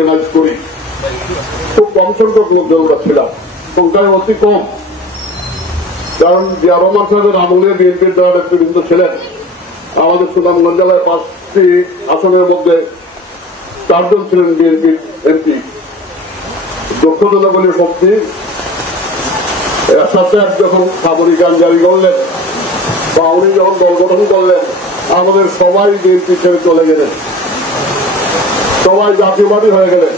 Organise করি। খুব কম সংখ্যক লোকজন আমরা ছিলাম, সংখ্যায় অতি কম। কারণ জিয়া রহমান সাহেবের আমলে বিএনপির যারা নেতৃবৃন্দ ছিলেন, আমাদের সুনামগঞ্জ জেলায় 5টি আসনের মধ্যে 4 জন ছিলেন বিএনপির এমপি। দক্ষ জনগণের শক্তি একসাথে যখন সামরিক আইন জারি করলেন বা উনি যখন দল গঠন করলেন, আমাদের সবাই বিএনপি ছেড়ে চলে গেলেন, সবাই জাতীয়বাদী হয়ে গেলেন।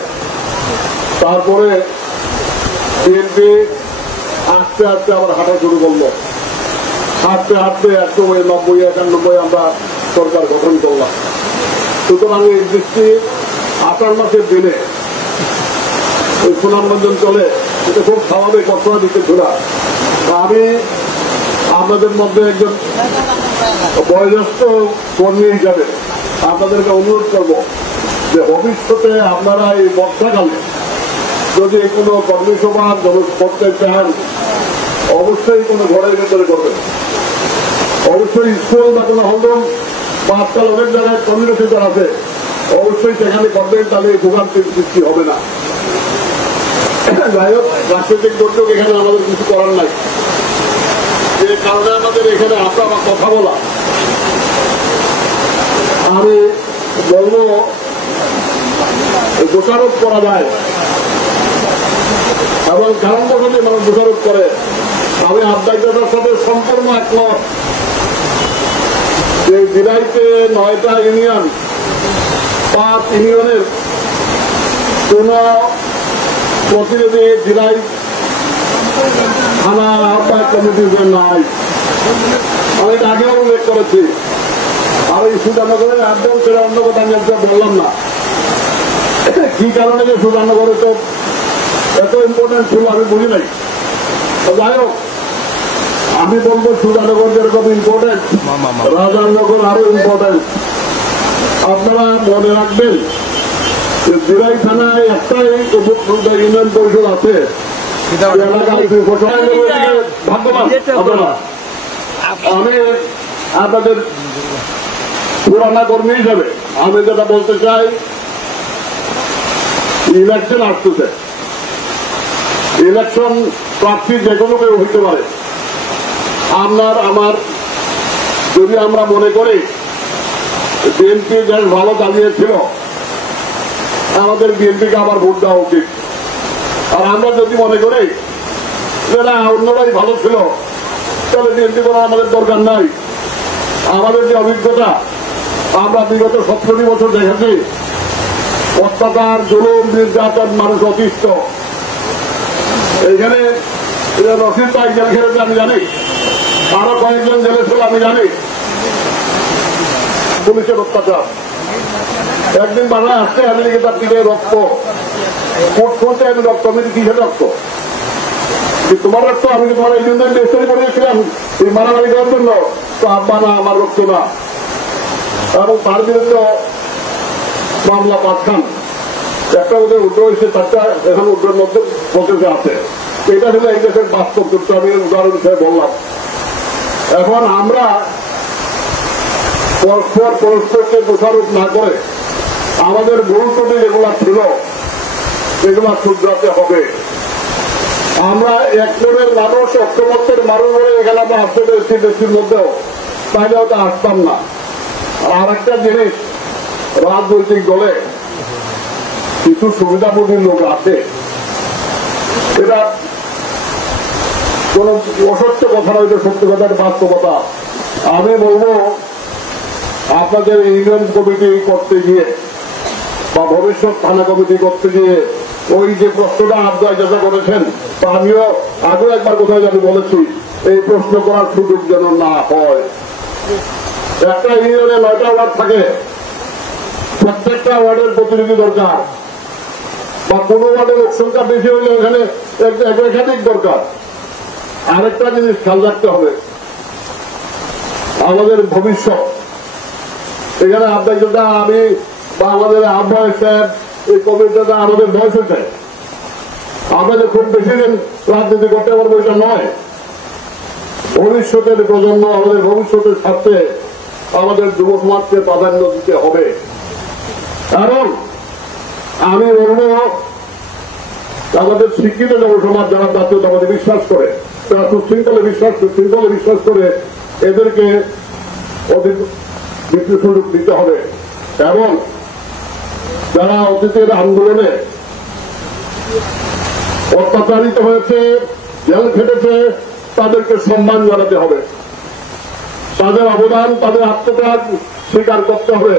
তারপরে বিএনপি আস্তে আস্তে আবার হাঁটা শুরু করলো। হাঁটতে হাঁটতে 1990-91 আমরা সরকার গঠন করলাম। সুতরাং এই দৃষ্টি 28 মাসের দিনে ওই সুনামগঞ্জ চলে, এটা খুব স্বাভাবিক অর্থনৈতিক ঘোরা। আমি আপনাদের মধ্যে একজন বয়োজ্যেষ্ঠ কর্মী হিসাবে আপনাদেরকে অনুরোধ করব যে ভবিষ্যতে আপনারা এই বর্ষাকালে যদি কোনো কর্মী সভা করতে চান, অবশ্যই কোনো ঘরের ভেতরে করবেন। অবশ্যই স্কুল বা কোনো হলরুম বা আজকাল অনেক জায়গায় কমিউনিটি সেন্টার আছে, অবশ্যই সেখানে করবেন, তাহলে ভোগান্তির সৃষ্টি হবে না। যাই হোক, রাজনৈতিক দুর্যোগ এখানে আমাদের কিছু করার নাই, যে কারণে আমাদের এখানে আসা বা কথা বলা। আমি বলবো দোষারোপ করা যায় এবং কারণ বসতে মানুষ দোষারোপ করে। আমি আবদার সাথে সম্পূর্ণ একমত যে দিরাইতে 9টা ইউনিয়ন, 5 ইউনিয়নের কোন প্রতিনিধি দিরাই থানা আহ্বায়ক কমিটিতে নাই। আমি এটা আগেও উল্লেখ করেছি। আর এই সুজানগরের একদম সেটা অন্য কথা আমি বললাম না। কি কারণে যে সুজানগরে তো এত ইম্পর্টেন্ট ছিল আমি বুঝি নাই। যাই হোক, আমি বলবো সুজানগর যেরকম ইম্পর্টেন্ট, রাজানগর আরো ইম্পর্টেন্ট। আপনারা মনে রাখবেন যে দিরাই থানায় একটাই ইউনিয়ন পরিষদ আছে। আমি আপনাদের পুরানা কর্মী হিসাবে আমি যেটা বলতে চাই, ইলেকশন আসতেছে, ইলেকশন প্রার্থী যে কোনো কেউ হইতে পারে। আপনার আমার যদি আমরা মনে করি বিএনপি বেশ ভালো চালিয়েছিল, আমাদের বিএনপিকে আবার ভোট দেওয়া উচিত। আর আমরা যদি মনে করি যে না অন্যরাই ভালো ছিল, তাহলে বিএনপি করার আমাদের দরকার নাই। আমাদের যে অভিজ্ঞতা, আমরা বিগত 17 বছর দেখেছি অত্যাচার, জুলুম, নির্যাতন, মানুষ অতিষ্ঠ। এইখানে রশিদ ভাই জেল খেলেছে আমি জানি, আরো কয়েকজন জেলে ছিল আমি জানি। পুলিশের অত্যাচার, একদিন বাংলায় আসছে আমি দেখি তার দিকে রক্ত করতে, আমি রক্ত, আমি কিসের রক্ত? তোমার রক্ত? আমি তোমার এই জন্য বেস্তরি পড়িয়েছিলাম এই মারামারি করার জন্য, তো আব্বা না, আমার রক্ত না। এবং তার বিরুদ্ধে মামলা পাঠান, একটা ওদের উদ্র হয়েছে, 4টা এখন উদ্রের মধ্যে প্রসেসে আছে। এটা হলো এই দেশের বাস্তব তথ্য, আমি উদাহরণ হিসেবে বললাম। এখন আমরা পরস্পরকে দোষারোপ না করে আমাদের মূল ত্রুটি যেগুলা ছিল এগুলা শুধরাতে হবে। আমরা এক কোণের মানুষ, ঐক্যমত্যের মানুষ বলে এখানে আমরা আসতে পেরেছি দেশের মধ্যেও, তাহলে হয়তো আসতাম না। আর একটা জিনিস, রাজনৈতিক দলে কিছু সুবিধাভোগী লোক আছে, এটা কোন অসত্য কথা নয়, সত্য কথার বাস্তবতা। আমি বলবো আপনাদের ইউনিয়ন কমিটি করতে গিয়ে বা ভবিষ্যৎ থানা কমিটি করতে গিয়ে ওই যে প্রশ্নটা আপনারা যেটা করেছেন, তা আমিও আগেও একবার কোথায় আমি বলেছি, এই প্রশ্ন করার সুযোগ যেন না হয়। একটা ইউনিয়নে 9টা ওয়ার্ড থাকে, প্রত্যেকটা ওয়ার্ডের প্রতিনিধি দরকার, বা কোনো ওয়ার্ডের লোক সংখ্যা বেশি হলে ওখানে একাধিক দরকার। আরেকটা জিনিস খেয়াল রাখতে হবে, আমাদের ভবিষ্যৎ এখানে আপনার আমি বা আমাদের আহ্বায়ক সাহেব এই কমিটিটা আমাদের বয়স হয়েছে, আমাদের খুব বেশি দিন রাজনীতি করতে পারবো এটা নয়। ভবিষ্যতের প্রজন্ম, আমাদের ভবিষ্যতের স্বার্থে আমাদের যুব সমাজকে প্রাধান্য দিতে হবে। কারণ আমি বলবো আমাদের শিক্ষিত জনসমাজ যারা জাতীয়তাবাদে বিশ্বাস করে, তারা সুশৃঙ্খলে বিশ্বাস করে এদেরকে অধিক মৃত্যু সুযোগ দিতে হবে এবং যারা অতীতের আন্দোলনে অত্যাচারিত হয়েছে, জেল খেটেছে, তাদেরকে সম্মান জানাতে হবে। তাদের অবদান, তাদের আত্মত্যাগ স্বীকার করতে হবে।